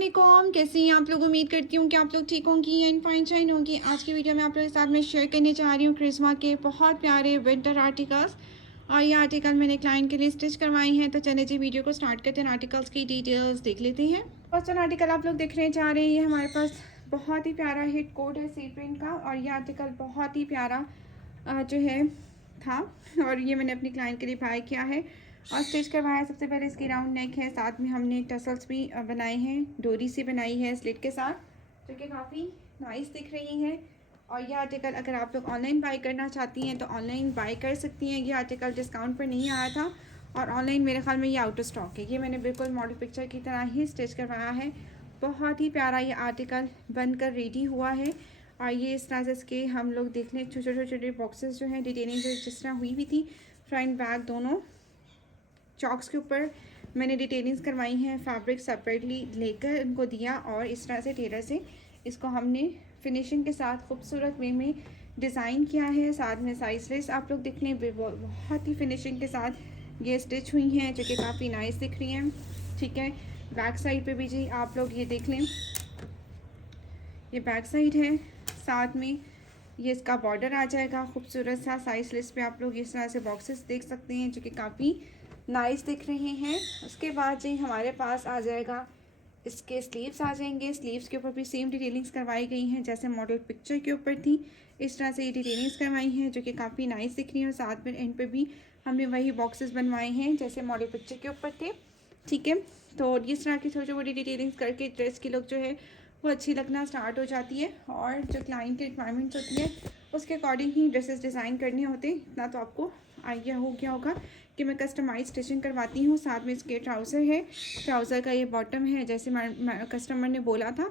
अस्सलाम, कैसे हैं आप लोग। उम्मीद करती हूँ कि आप लोग ठीक होंगी एंड फाइन शाइन होंगी। आज की वीडियो में आप लोगों के साथ मैं शेयर करने जा रही हूँ क्रिस्मा के बहुत प्यारे विंटर आर्टिकल्स। और ये आर्टिकल मैंने क्लाइंट के लिए स्टिच करवाई हैं। तो चलिए जी वीडियो को स्टार्ट करते हैं, आर्टिकल्स की डिटेल्स देख लेते हैं। फर्स्ट आर्टिकल आप लोग देखने जा रहे हैं, ये हमारे पास बहुत ही प्यारा हिट कोट है सी प्रिंट का। और ये आर्टिकल बहुत ही प्यारा जो है था, और ये मैंने अपनी क्लाइंट के लिए बाय किया है और स्टिच करवाया। सबसे पहले इसकी राउंड नेक है, साथ में हमने टसल्स भी बनाए हैं, डोरी से बनाई है स्लिट के साथ, जो कि काफ़ी नाइस दिख रही है। और ये आर्टिकल अगर आप लोग ऑनलाइन बाय करना चाहती हैं तो ऑनलाइन बाय कर सकती हैं। ये आर्टिकल डिस्काउंट पर नहीं आया था और ऑनलाइन मेरे ख्याल में ये आउट ऑफ स्टॉक है। ये मैंने बिल्कुल मॉडल पिक्चर की तरह ही स्टिच करवाया है। बहुत ही प्यारा ये आर्टिकल बनकर रेडी हुआ है। और ये इस तरह से इसके हम लोग देख लें, छोटे छोटे बॉक्सेस जो हैं, डिटेलिंग जो जिस तरह हुई थी फ्रंट बैक दोनों चॉक्स के ऊपर मैंने डिटेलिंग्स करवाई हैं। फैब्रिक सेपरेटली लेकर उनको दिया और इस तरह से टेलर से इसको हमने फिनिशिंग के साथ खूबसूरत वे में डिज़ाइन किया है। साथ में साइज लेस आप लोग देख लें, बहुत ही फिनिशिंग के साथ ये स्टिच हुई हैं, जो कि काफ़ी नाइस दिख रही हैं। ठीक है, बैक साइड पे भी जी आप लोग ये देख लें, ये बैक साइड है। साथ में ये इसका बॉर्डर आ जाएगा खूबसूरत सा। साइज लिस्ट पे आप लोग इस तरह से बॉक्सेस देख सकते हैं, जो कि काफ़ी नाइस दिख रहे हैं। उसके बाद जी हमारे पास आ जाएगा, इसके स्लीव्स आ जाएंगे। स्लीव्स के ऊपर भी सेम डिटेलिंग्स करवाई गई हैं जैसे मॉडल पिक्चर के ऊपर थी। इस तरह से ये डिटेलिंग्स करवाई हैं, जो कि काफ़ी नाइस दिख रही हैं। और साथ में एंड पे भी हमने वही बॉक्सेस बनवाए हैं जैसे मॉडल पिक्चर के ऊपर थे। ठीक है, तो इस तरह की छोटी छोटी डिटेलिंग्स करके ड्रेस की लुक जो है वो अच्छी लगना स्टार्ट हो जाती है। और जो क्लाइंट की रिक्वायरमेंट्स होती है उसके अकॉर्डिंग ही ड्रेसेस डिज़ाइन करने होते हैं। इतना तो आपको आइडिया हो गया होगा कि मैं कस्टमाइज स्टिचिंग करवाती हूँ। साथ में इसके ट्राउज़र है, ट्राउज़र का ये बॉटम है। जैसे कस्टमर ने बोला था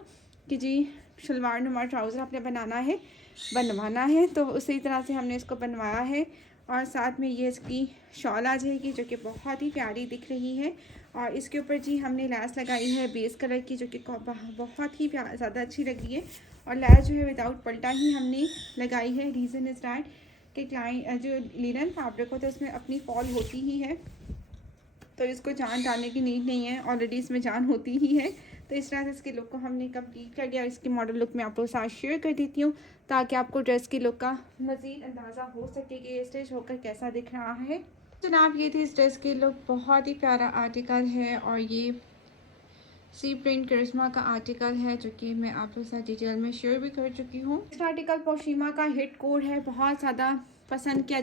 कि जी शलवार नुमा ट्राउज़र आपने बनवाना है, तो उसी तरह से हमने इसको बनवाया है। और साथ में ये इसकी शॉल आ जाएगी, जो कि बहुत ही प्यारी दिख रही है। और इसके ऊपर जी हमने लैस लगाई है बेस कलर की, जो कि बहुत ही ज़्यादा अच्छी लगी है। और लैस जो है विदाउट पल्टा ही हमने लगाई है। रीज़न इज़ डैट कि क्लाइंट जो लिनन फैब्रिक होता है उसमें अपनी फॉल होती ही है, तो इसको जान डालने की नीड नहीं है, ऑलरेडी इसमें जान होती ही है। तो इस तरह से इसके लुक को हमने कंप्लीट कर दिया। इसकी मॉडल लुक मैं आप लोगों के साथ शेयर कर देती हूँ ताकि आपको ड्रेस की लुक का मज़ीद अंदाज़ा हो सके कि ये स्टिच होकर कैसा दिख रहा है। जनाब ये थी इस ड्रेस की लुक, बहुत ही प्यारा आर्टिकल है। और ये सी प्रिंट करिश्मा का आर्टिकल है, जो कि मैं आप लोगों के साथ डिटेल में शेयर भी कर चुकी हूँ। इस आर्टिकल पोशीमा का हिट कोड है, बहुत ज़्यादा पसंद किया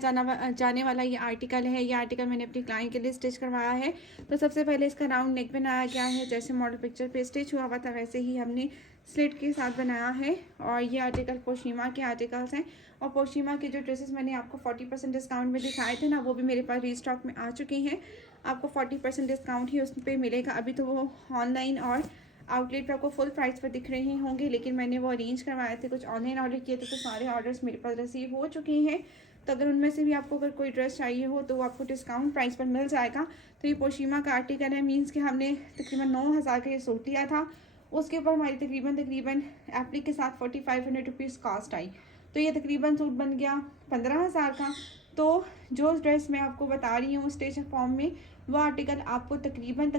जाने वाला ये आर्टिकल है। ये आर्टिकल मैंने अपनी क्लाइंट के लिए स्टिच करवाया है। तो सबसे पहले इसका राउंड नेक बनाया गया है, जैसे मॉडल पिक्चर पे स्टिच हुआ हुआ था वैसे ही हमने स्लिट के साथ बनाया है। और ये आर्टिकल पोशीमा के आर्टिकल्स हैं। और पोशीमा के जो ड्रेसेस मैंने आपको 40% डिस्काउंट में दिखाए थे ना, वो भी मेरे पास रीस्टॉक में आ चुके हैं। आपको 40% डिस्काउंट ही उस पर मिलेगा। अभी तो वो ऑनलाइन और आउटलेट पर आपको फुल प्राइस पर दिख रहे होंगे, लेकिन मैंने वो अरेंज करवाए थे, कुछ ऑनलाइन ऑर्डर किए थे, तो सारे ऑर्डर्स मेरे पास रिसीव हो चुके हैं। तो अगर उनमें से भी आपको अगर कोई ड्रेस चाहिए हो तो वो आपको डिस्काउंट प्राइस पर मिल जाएगा। तो ये पोशीमा का आर्टिकल है, मीन्स कि हमने तकरीबन 9,000 का ये सूट लिया था, उसके ऊपर हमारी तकरीबन एप्लिक के साथ 4500 रुपीज़ कॉस्ट आई। तो ये तकरीबन सूट बन गया 15,000 का। तो जो ड्रेस मैं आपको बता रही हूँ स्टिच फॉर्म में, वो आर्टिकल आपको तकरीबन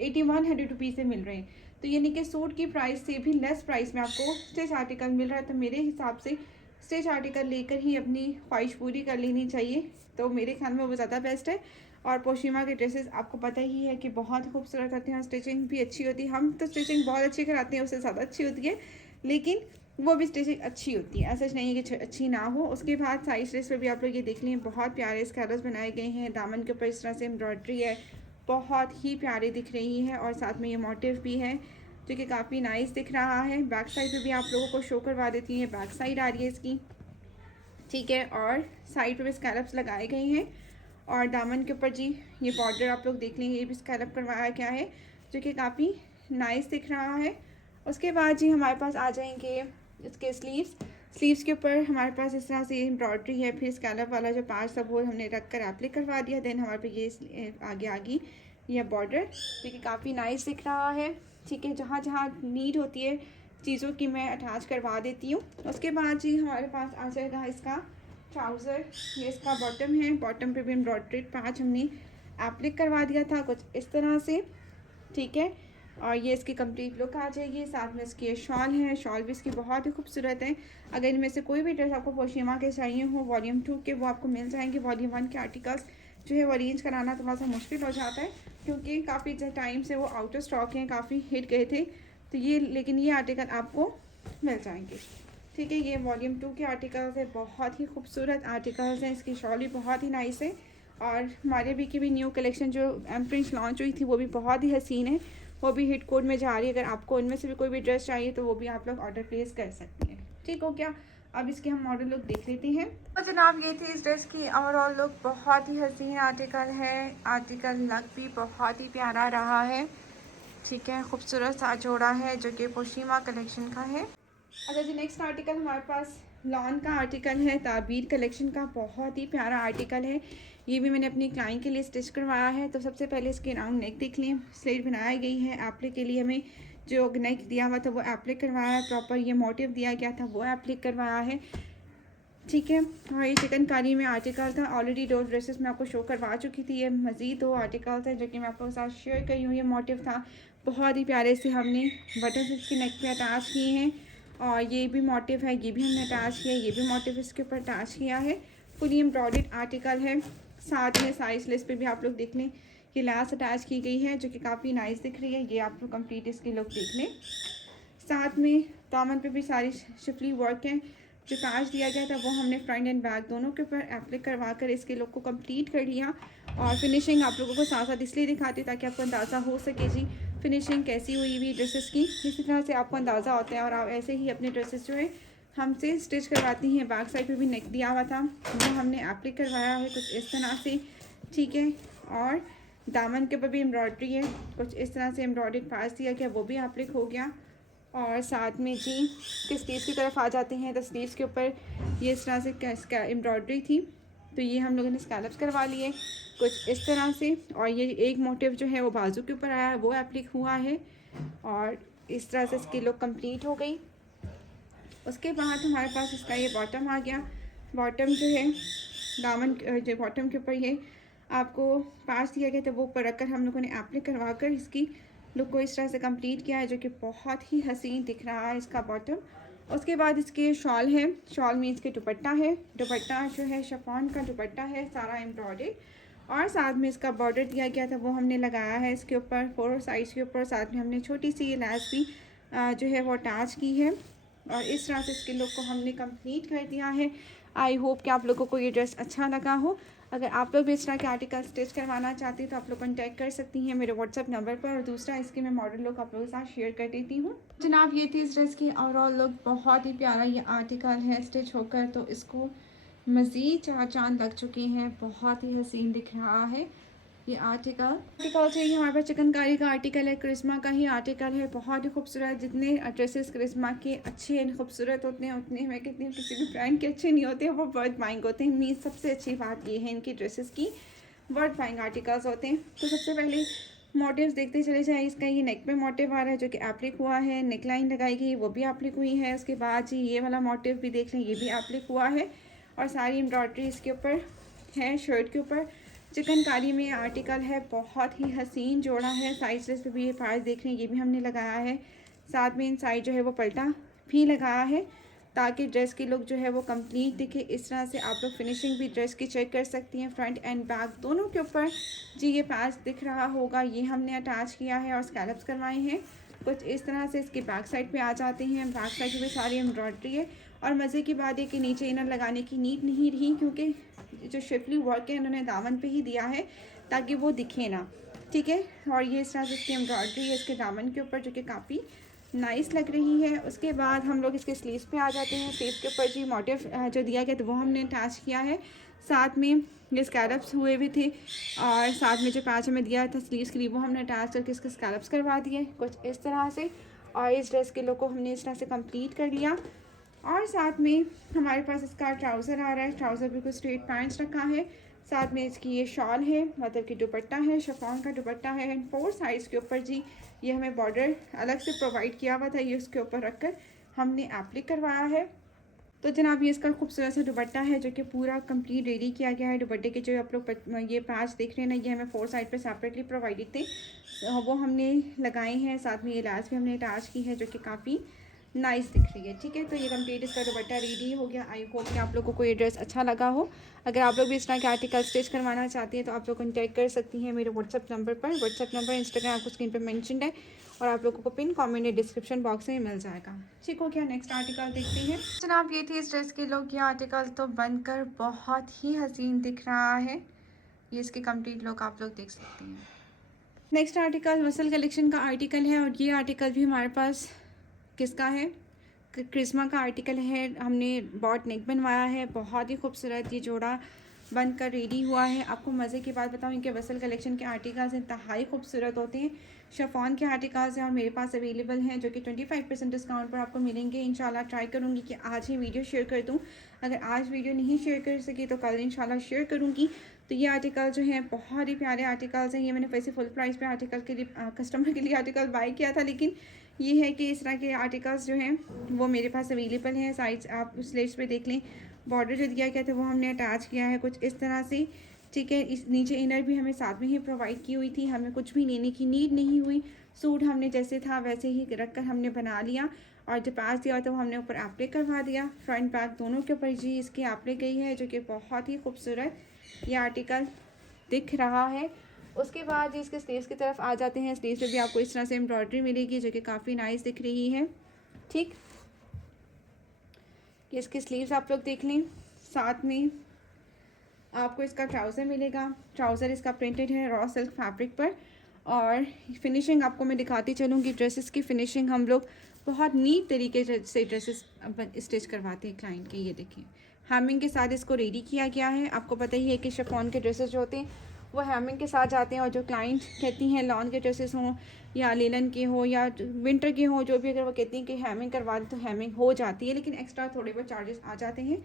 8100 रुपीज़ से मिल रहे हैं। तो यानी कि सूट की प्राइस से भी लेस प्राइस में आपको स्टिच आर्टिकल मिल रहा है। तो मेरे हिसाब से स्टिच आर्टिकल लेकर ही अपनी ख्वाहिश पूरी कर लेनी चाहिए, तो मेरे ख्याल में वो ज़्यादा बेस्ट है। और पोशीमा के ड्रेसेस आपको पता ही है कि बहुत खूबसूरत होते हैं, स्टिचिंग भी अच्छी होती है। हम तो स्टिचिंग बहुत अच्छी कराते हैं, उससे ज़्यादा अच्छी होती है, लेकिन वो भी स्टिचिंग अच्छी होती है, ऐसा नहीं है कि अच्छी ना हो। उसके बाद साइड स्टिच पे भी आप लोग ये देख लें, बहुत प्यारे स्कैलर्स बनाए गए हैं। दामन के ऊपर इस तरह से एम्ब्रॉयड्री है, बहुत ही प्यारी दिख रही है। और साथ में ये मोटिव भी है, जो कि काफ़ी नाइस दिख रहा है। बैक साइड पे भी आप लोगों को शो करवा देती हैं, बैक साइड आ रही है इसकी। ठीक है, और साइड पे भी स्कैलप्स लगाए गए हैं। और दामन के ऊपर जी ये बॉर्डर आप लोग देख लेंगे, ये भी स्कैलप करवाया गया है, जो कि काफ़ी नाइस दिख रहा है। उसके बाद जी हमारे पास आ जाएंगे इसके स्लीव्स के ऊपर हमारे पास इस तरह से एम्ब्रॉयड्री है, फिर स्कैलप वाला जो पार्ट सब वो हमने रख कर एप्लिक करवा दिया। देन हमारे पे ये आगे ये बॉर्डर, जो कि काफ़ी नाइस दिख रहा है। ठीक है, जहाँ जहाँ नीड होती है चीज़ों की मैं अटैच करवा देती हूँ। उसके बाद जी हमारे पास आ जाएगा इसका ट्राउज़र, ये इसका बॉटम है। बॉटम पे भी एम्ब्रॉयड्री पैच हमने एप्लिक करवा दिया था कुछ इस तरह से। ठीक है, और ये इसकी कंप्लीट लुक आ जाएगी। साथ में इसकी ये शॉल है, शॉल भी इसकी बहुत ही खूबसूरत है। अगर इनमें से कोई भी ड्रेस आपको पोशीमा के चाहिए हो वॉल्यूम 2 के, वो आपको मिल जाएंगे। वॉल्यूम 1 के आर्टिकल्स जो है वो अरेंज कराना थोड़ा सा मुश्किल हो जाता है, क्योंकि काफ़ी टाइम से वो आउट ऑफ स्टॉक हैं, काफ़ी हिट गए थे। तो ये लेकिन ये आर्टिकल आपको मिल जाएंगे, ठीक है। ये वॉल्यूम 2 के आर्टिकल्स है, बहुत ही खूबसूरत आर्टिकल्स हैं। इसकी शॉल भी बहुत ही नाइस है। और हमारे भी की भी न्यू कलेक्शन जो एम्प्रिंट लॉन्च हुई थी वो भी बहुत ही हसीन है, वो भी हिट कोड में जा रही है। अगर आपको इनमें से भी कोई भी ड्रेस चाहिए तो वो भी आप लोग ऑर्डर प्लेस कर सकती हैं, ठीक हो क्या। अब इसके हम मॉडल लुक देख लेते हैं। तो जनाब ये थी इस ड्रेस की ओवरऑल लुक। बहुत ही हसीन आर्टिकल है, आर्टिकल लग भी बहुत ही प्यारा रहा है, ठीक है। खूबसूरत सा जोड़ा है जो कि पोशीमा कलेक्शन का है। अच्छा जी, नेक्स्ट आर्टिकल हमारे पास लॉन का आर्टिकल है, ताबीर कलेक्शन का। बहुत ही प्यारा आर्टिकल है, ये भी मैंने अपनी क्लाइंट के लिए स्टिच करवाया है। तो सबसे पहले इसके राउंड नेक देख लें, स्लेट बनाई गई है। एप्लिक के लिए हमें जो नेक दिया हुआ था वो एप्लिक करवाया है, प्रॉपर ये मोटिव दिया गया था वो एप्लिक करवाया है, ठीक है। और ये चिकनकारी में आर्टिकल था। ऑलरेडी 2 ड्रेसेस मैं आपको शो करवा चुकी थी, ये मज़ीद 2 आर्टिकल थे जो कि मैं आपके साथ शेयर करी हूँ। ये मोटिव था, बहुत ही प्यारे से हमने बटन इसके नेक पे अटैच किए हैं। और ये भी मोटिव है, ये भी हमने अटैच किया है, ये भी मोटिव इसके ऊपर अटैच किया है। फुली एम्ब्रॉयडर्ड आर्टिकल है। साथ में साइज लिस्ट पे भी आप लोग देख लें, ये लेस अटैच की गई है जो कि काफ़ी नाइस दिख रही है। ये आप लोग कंप्लीट इसकी लुक देख लें। साथ में दामन पे भी सारी शिफली वर्क है। जो पैच दिया गया था वो हमने फ्रंट एंड बैक दोनों के ऊपर एप्लिक करवा कर इसके लुक को कंप्लीट कर लिया। और फिनिशिंग आप लोगों को साथ साथ इसलिए दिखाती ताकि आपको अंदाज़ा हो सके जी फिनिशिंग कैसी हुई हुई ड्रेसेस की। इसी तरह से आपको अंदाज़ा होता है और आप ऐसे ही अपने ड्रेसेस जो है हमसे स्टिच करवाती हैं। बैक साइड पे भी नेक दिया हुआ था वो हमने एप्लिक करवाया है कुछ इस तरह से, ठीक है। और दामन के ऊपर भी एम्ब्रॉयड्री है, कुछ इस तरह से एम्ब्रॉयडरी पैच दिया गया वो भी एप्लिक हो गया। और साथ में जी के स्लीव्स की तरफ आ जाते हैं, तो स्लीव्स के ऊपर ये इस तरह से एम्ब्रॉयड्री थी, तो ये हम लोगों ने स्कैलप्स करवा लिए कुछ इस तरह से। और ये एक मोटिव जो है वो बाजू के ऊपर आया है वो एप्लिक हुआ है। और इस तरह से इसकी लुक कंप्लीट हो गई। उसके बाद हमारे पास इसका ये बॉटम आ गया। बॉटम जो है दामन जो बॉटम के ऊपर ये आपको पास दिया गया था वो ऊपर रखकर हम लोगों ने एप्लिक करवा कर इसकी लुक को इस तरह से कंप्लीट किया है, जो कि बहुत ही हसीन दिख रहा है इसका बॉटम। उसके बाद इसके शॉल है, शॉल मीन्स के दुपट्टा है। दुपट्टा जो है शिफॉन का दुपट्टा है, सारा एम्ब्रॉयडर्ड। और साथ में इसका बॉर्डर दिया गया था वो हमने लगाया है इसके ऊपर 4 साइड्स के ऊपर। साथ में हमने छोटी सी लैस भी जो है वो अटैच की है। और इस तरह से इसके लुक को हमने कंप्लीट कर दिया है। आई होप कि आप लोगों को ये ड्रेस अच्छा लगा हो। अगर आप लोग भी इस तरह के आर्टिकल स्टिच करवाना चाहती हैं तो आप लोग कॉन्टैक्ट कर सकती हैं मेरे व्हाट्सअप नंबर पर। और दूसरा इसकी मैं मॉडल लुक आप लोगों के साथ शेयर कर देती हूँ। जनाब ये थी इस ड्रेस की ओवरऑल लुक। बहुत ही प्यारा ये आर्टिकल है स्टिच होकर, तो इसको मज़ीद 4 चांद लग चुके हैं। बहुत ही हसीन दिख रहा है ये आर्टिकल चाहिए हमारे पास चिकनकारी का आर्टिकल है, करिश्मा का ही आर्टिकल है। बहुत ही खूबसूरत, जितने ड्रेसेस करिश्मा के अच्छे एंड खूबसूरत होते हैं उतने मैं कहती हूँ किसी भी ब्रांड के अच्छे नहीं होते, वो वर्थ बाइंग होते हैं। मीन सबसे अच्छी बात ये है इनकी ड्रेसेस की, वर्थ बाइंग आर्टिकल्स होते हैं। तो सबसे पहले मोटिव्स देखते चले जाए। इसका ये नेक पे मोटिव आ रहा है जो कि एप्लिक हुआ है, नेक लाइन लगाई गई वो भी एप्लिक हुई है। उसके बाद जी ये वाला मोटिव भी देख लें, ये भी एप्लिक हुआ है। और सारी एम्ब्रॉयड्री इसके ऊपर है, शर्ट के ऊपर चिकनकारी में आर्टिकल है। बहुत ही हसीन जोड़ा है। साइड से भी ये पार्ट देख रहे हैं, ये भी हमने लगाया है। साथ में इन साइड जो है वो पल्टा भी लगाया है ताकि ड्रेस की लुक जो है वो कंप्लीट दिखे। इस तरह से आप लोग फिनिशिंग भी ड्रेस की चेक कर सकती हैं, फ्रंट एंड बैक दोनों के ऊपर। जी ये पैच दिख रहा होगा, ये हमने अटैच किया है और स्कैलप्स करवाए हैं कुछ इस तरह से। इसके बैक साइड पे आ जाते हैं, बैक साइड पे सारी एम्ब्रॉयड्री है। और मज़े की बात है कि नीचे इनर लगाने की नीड नहीं रही, क्योंकि जो शिफली वर्क है इन्होंने दामन पे ही दिया है ताकि वो दिखे ना, ठीक है। और ये इस तरह से इसकी एम्ब्रॉयड्री है इसके दामन के ऊपर जो कि काफ़ी नाइस लग रही है। उसके बाद हम लोग इसके स्लीव्स पे आ जाते हैं। स्लीव्स के ऊपर जी मोटिव जो दिया गया था वो हमने अटैच किया है। साथ में ये स्कैलप्स हुए भी थे और साथ में जो पैच हमें दिया था स्लीव्स के लिए वो हमने अटैच करके इसके स्कैलप्स करवा दिए कुछ इस तरह से। और इस ड्रेस के लुक को हमने इस तरह से कंप्लीट कर लिया। और साथ में हमारे पास इसका ट्राउज़र आ रहा है, ट्राउज़र बिल्कुल स्ट्रेट पैंट्स रखा है। साथ में इसकी ये शॉल है, मतलब कि दुपट्टा है, शिफॉन का दुपट्टा है। एंड 4 साइज़ के ऊपर जी ये हमें बॉर्डर अलग से प्रोवाइड किया हुआ था, ये उसके ऊपर रखकर हमने एप्लिक करवाया है। तो जनाब ये इसका खूबसूरत सा दुपट्टा है जो कि पूरा कंप्लीट रेडी किया गया है। दुपट्टे के जो आप लोग ये पैच देख रहे हैं ना, ये हमें 4 साइड पे सेपरेटली प्रोवाइडेड थे, वो हमने लगाए हैं। साथ में ये लैस भी हमने अटैच की है जो कि काफ़ी नाइस दिख रही है। ठीक है, तो ये कंप्लीट इसका दुपट्टा रेडी हो गया। आई होप कि आप लोगों को ये ड्रेस अच्छा लगा हो। अगर आप लोग भी इस तरह के आर्टिकल स्टिच करवाना चाहती हैं तो आप लोग कॉन्टैक्ट कर सकती हैं मेरे व्हाट्सअप नंबर पर। व्हाट्सअप नंबर इंस्टाग्राम आपको स्क्रीन पर मेंशनड है और आप लोगों को पिन कमेंट या डिस्क्रिप्शन बॉक्स में मिल जाएगा। ठीक हो गया, नेक्स्ट आर्टिकल देखते हैं। जनाब ये थी इस ड्रेस के लुक। ये आर्टिकल तो बनकर बहुत ही हसीन दिख रहा है। ये इसकी कंप्लीट लुक आप लोग देख सकते हैं। नेक्स्ट आर्टिकल वसल कलेक्शन का आर्टिकल है और ये आर्टिकल भी हमारे पास किसका है, क्रिस्मा का आर्टिकल है। हमने बॉट नेक बनवाया है, बहुत ही खूबसूरत ये जोड़ा बनकर रेडी हुआ है। आपको मज़े की बात बताऊँ कि वसल कलेक्शन के आर्टिकल्स इंतहाई खूबसूरत होते हैं। शिफॉन के आर्टिकल्स हैं और मेरे पास अवेलेबल हैं जो कि 25% डिस्काउंट पर आपको मिलेंगे। इंशाल्लाह ट्राई करूँगी कि आज ही वीडियो शेयर कर दूँ। अगर आज वीडियो नहीं शेयर कर सकी तो कल इंशाल्लाह शेयर करूँगी। तो ये आर्टिकल जो है बहुत ही प्यारे आर्टिकल्स हैं। ये मैंने वैसे फुल प्राइस पे आर्टिकल के लिए कस्टमर के लिए आर्टिकल बाय किया था, लेकिन ये है कि इस तरह के आर्टिकल्स जो हैं वो मेरे पास अवेलेबल हैं। साइड्स आप स्लीव्स पे देख लें, बॉर्डर जो दिया गया था वो हमने अटैच किया है कुछ इस तरह से। ठीक है, इस नीचे इनर भी हमें साथ में ही प्रोवाइड की हुई थी, हमें कुछ भी लेने की नीड नहीं हुई। सूट हमने जैसे था वैसे ही रख कर हमने बना लिया और जो पैच दिया था वो हमने ऊपर एप्लिक करवा दिया। फ्रंट बैक दोनों के ऊपर जी इसकी एप्लिक गई है जो कि बहुत ही खूबसूरत ये आर्टिकल दिख रहा है। उसके बाद इसके स्लीव्स की तरफ आ जाते हैं। स्लीव्स पे भी आपको इस तरह से एम्ब्रॉयडरी मिलेगी जो कि काफ़ी नाइस दिख रही है। ठीक, ये इसके स्लीव्स आप लोग देख लें। साथ में आपको इसका ट्राउज़र मिलेगा। ट्राउज़र इसका प्रिंटेड है रॉ सिल्क फैब्रिक पर। और फिनिशिंग आपको मैं दिखाती चलूँगी। ड्रेसेस की फिनिशिंग हम लोग बहुत नीट तरीके से ड्रेसेस स्टिच करवाते हैं क्लाइंट के। ये देखिए हैमिंग के साथ इसको रेडी किया गया है। आपको पता ही है कि शिफॉन के ड्रेसेस जो होते हैं वो हैमिंग के साथ जाते हैं और जो क्लाइंट कहती हैं लॉन के ड्रेसेस हों या लेलन के हो या विंटर के हों, जो भी अगर वो कहती हैं कि हैमिंग करवा दें तो हैमिंग हो जाती है, लेकिन एक्स्ट्रा थोड़े बहुत चार्जेस आ जाते हैं।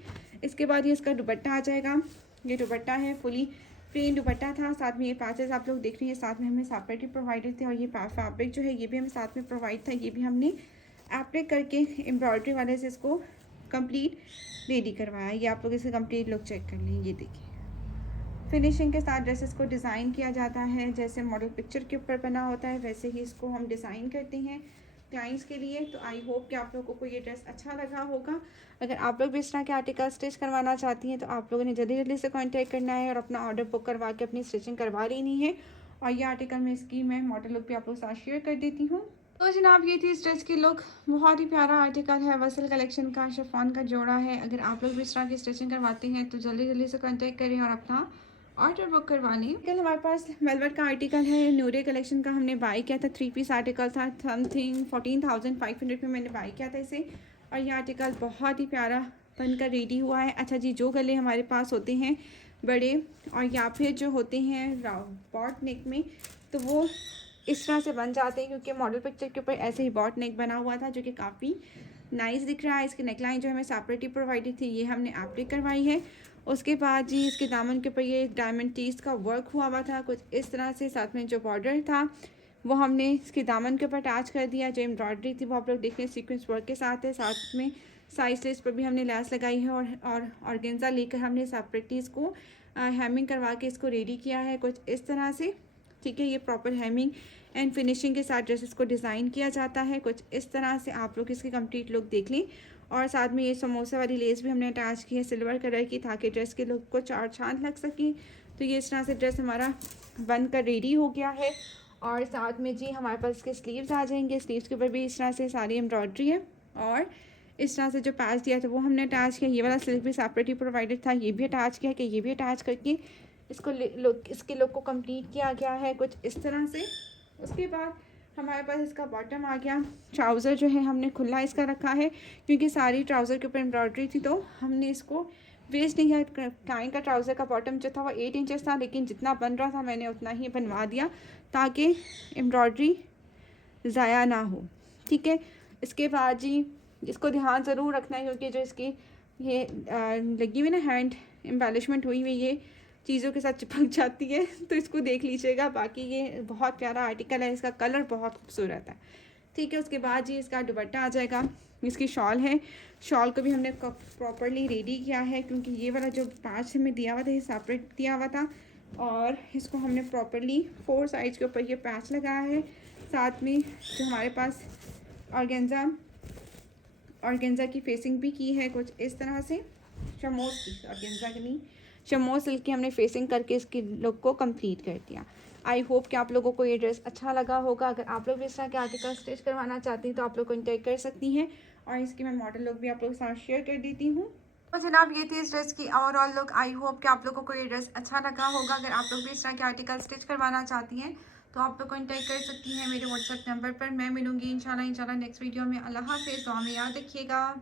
इसके बाद ये इसका दुपट्टा आ जाएगा। ये दुपट्टा है, फुली प्लेन दुपट्टा था। साथ में ये पैचेस आप लोग देख रही हैं, साथ में हमें सेपरेटली प्रोवाइडेड थे। और ये फैब्रिक जो है ये भी हमें साथ में प्रोवाइड था। ये भी हमने एप्लिक करके एम्ब्रॉयडरी वाले से इसको कंप्लीट रेडी करवाया। ये आप लोग इसका कंप्लीट लुक चेक कर लें। ये देखिए फिनिशिंग के साथ ड्रेसेस को डिज़ाइन किया जाता है। जैसे मॉडल पिक्चर के ऊपर बना होता है वैसे ही इसको हम डिज़ाइन करते हैं क्लाइंट्स के लिए। तो आई होप कि आप लोगों को ये ड्रेस अच्छा लगा होगा। अगर आप लोग भी इस तरह के आर्टिकल स्टिच करवाना चाहती हैं तो आप लोगों ने जल्दी जल्दी से कांटेक्ट करना है और अपना ऑर्डर बुक करवा के अपनी स्टिचिंग करवा लेनी है। और ये आर्टिकल में इसकी मैं मॉडल लुक भी आप लोग साथ शेयर कर देती हूँ। तो जनाब ये थी इस ड्रेस की लुक। बहुत ही प्यारा आर्टिकल है, वसल कलेक्शन का शिफॉन का जोड़ा है। अगर आप लोग भी इस तरह की स्टिचिंग करवाते हैं तो जल्दी जल्दी से कॉन्टेक्ट करें और अपना ऑर्डर बुक करवा लें। कल हमारे पास वेलवेट का आर्टिकल है, नूरे कलेक्शन का हमने बाय किया था। 3 पीस आर्टिकल था, समथिंग 14,500 में मैंने बाय किया था इसे। और ये आर्टिकल बहुत ही प्यारा बनकर रेडी हुआ है। अच्छा जी, जो गले हमारे पास होते हैं बड़े और या फिर जो होते हैं बॉट नेक में, तो वो इस तरह से बन जाते हैं क्योंकि मॉडल पिक्चर के ऊपर ऐसे ही बॉट नेक बना हुआ था जो कि काफ़ी नाइस दिख रहा है। इसकी नेकलाइन जो हमें सेपरेटली प्रोवाइडेड थी ये हमने एप्लिक करवाई है। उसके बाद जी इसके दामन के ऊपर ये डायमंड टीज का वर्क हुआ था कुछ इस तरह से। साथ में जो बॉर्डर था वो हमने इसके दामन के ऊपर अटैच कर दिया। जो एम्ब्रॉयडरी थी वो आप लोग देख रहे हैं सीक्वेंस वर्क के साथ है। साथ में साइड स्लीव्स पर भी हमने लैस लगाई है और ऑर्गेन्जा लेकर हमने सेपरेटली इसको हेमिंग करवा के इसको रेडी किया है कुछ इस तरह से। ठीक है, ये प्रॉपर हेमिंग एंड फिनिशिंग के साथ ड्रेसेस को डिज़ाइन किया जाता है कुछ इस तरह से। आप लोग इसकी कंप्लीट लुक देख लें। और साथ में ये समोसा वाली लेस भी हमने अटैच की है सिल्वर कलर की, ताकि ड्रेस के लुक को चार चांद लग सके। तो ये इस तरह से ड्रेस हमारा बनकर रेडी हो गया है। और साथ में जी हमारे पास इसके स्लीव्स आ जाएंगे। स्लीव्स के ऊपर भी इस तरह से सारी एम्ब्रॉयडरी है और इस तरह से जो पैच दिया था वो हमने अटैच किया। ये वाला स्लीव भी सेपरेटली प्रोवाइडेड था, ये भी अटैच किया कि ये भी अटैच करके इसको इसके लुक को कंप्लीट किया गया है कुछ इस तरह से। उसके बाद हमारे पास इसका बॉटम आ गया। ट्राउज़र जो है हमने खुला इसका रखा है क्योंकि सारी ट्राउज़र के ऊपर एम्ब्रॉयडरी थी, तो हमने इसको वेस्ट नहीं किया। क्लाइंट का ट्राउज़र का बॉटम जो था वो 8 इंचेस था, लेकिन जितना बन रहा था मैंने उतना ही बनवा दिया ताकि एम्ब्रॉयडरी ज़ाया ना हो। ठीक है, इसके बाद जी इसको ध्यान ज़रूर रखना है क्योंकि जो इसकी ये लगी हुई ना हैंड एम्बेलिशमेंट हुई हुई ये चीज़ों के साथ चिपक जाती है, तो इसको देख लीजिएगा। बाकी ये बहुत प्यारा आर्टिकल है, इसका कलर बहुत खूबसूरत है। ठीक है, उसके बाद जी इसका दुपट्टा आ जाएगा। इसकी शॉल है। शॉल को भी हमने प्रॉपरली रेडी किया है, क्योंकि ये वाला जो पैच हमें दिया हुआ था ये सेपरेट दिया हुआ था, और इसको हमने प्रॉपरली 4 साइड्स के ऊपर ये पैच लगाया है। साथ में जो हमारे पास ऑर्गेन्जा की फेसिंग भी की है कुछ इस तरह से, शमोस की, ऑर्गेन्जा की नहीं, शमोस सिल्क की हमने फेसिंग करके इसकी लुक को कंप्लीट कर दिया। आई होप कि आप लोगों को ये ड्रेस अच्छा लगा होगा। अगर आप लोग भी इस तरह के आर्टिकल स्टिच करवाना चाहती हैं तो आप लोग कॉन्टेक्ट कर सकती हैं, और इसकी मैं मॉडल लुक भी आप लोगों के साथ शेयर कर देती हूँ। तो जनाब ये थी इस ड्रेस की ओवरऑल लुक। आई होप कि आप लोगों को ये ड्रेस अच्छा लगा होगा। अगर आप लोग भी इस तरह के आर्टिकल स्टिच करवाना चाहती हैं तो आप लोग कॉन्टेक्ट कर सकती हैं मेरे व्हाट्सएप नंबर पर। मैं मिलूंगी इंशाल्लाह नेक्स्ट वीडियो में। अल्लाह हाफिज़, दुआ में याद रखिएगा।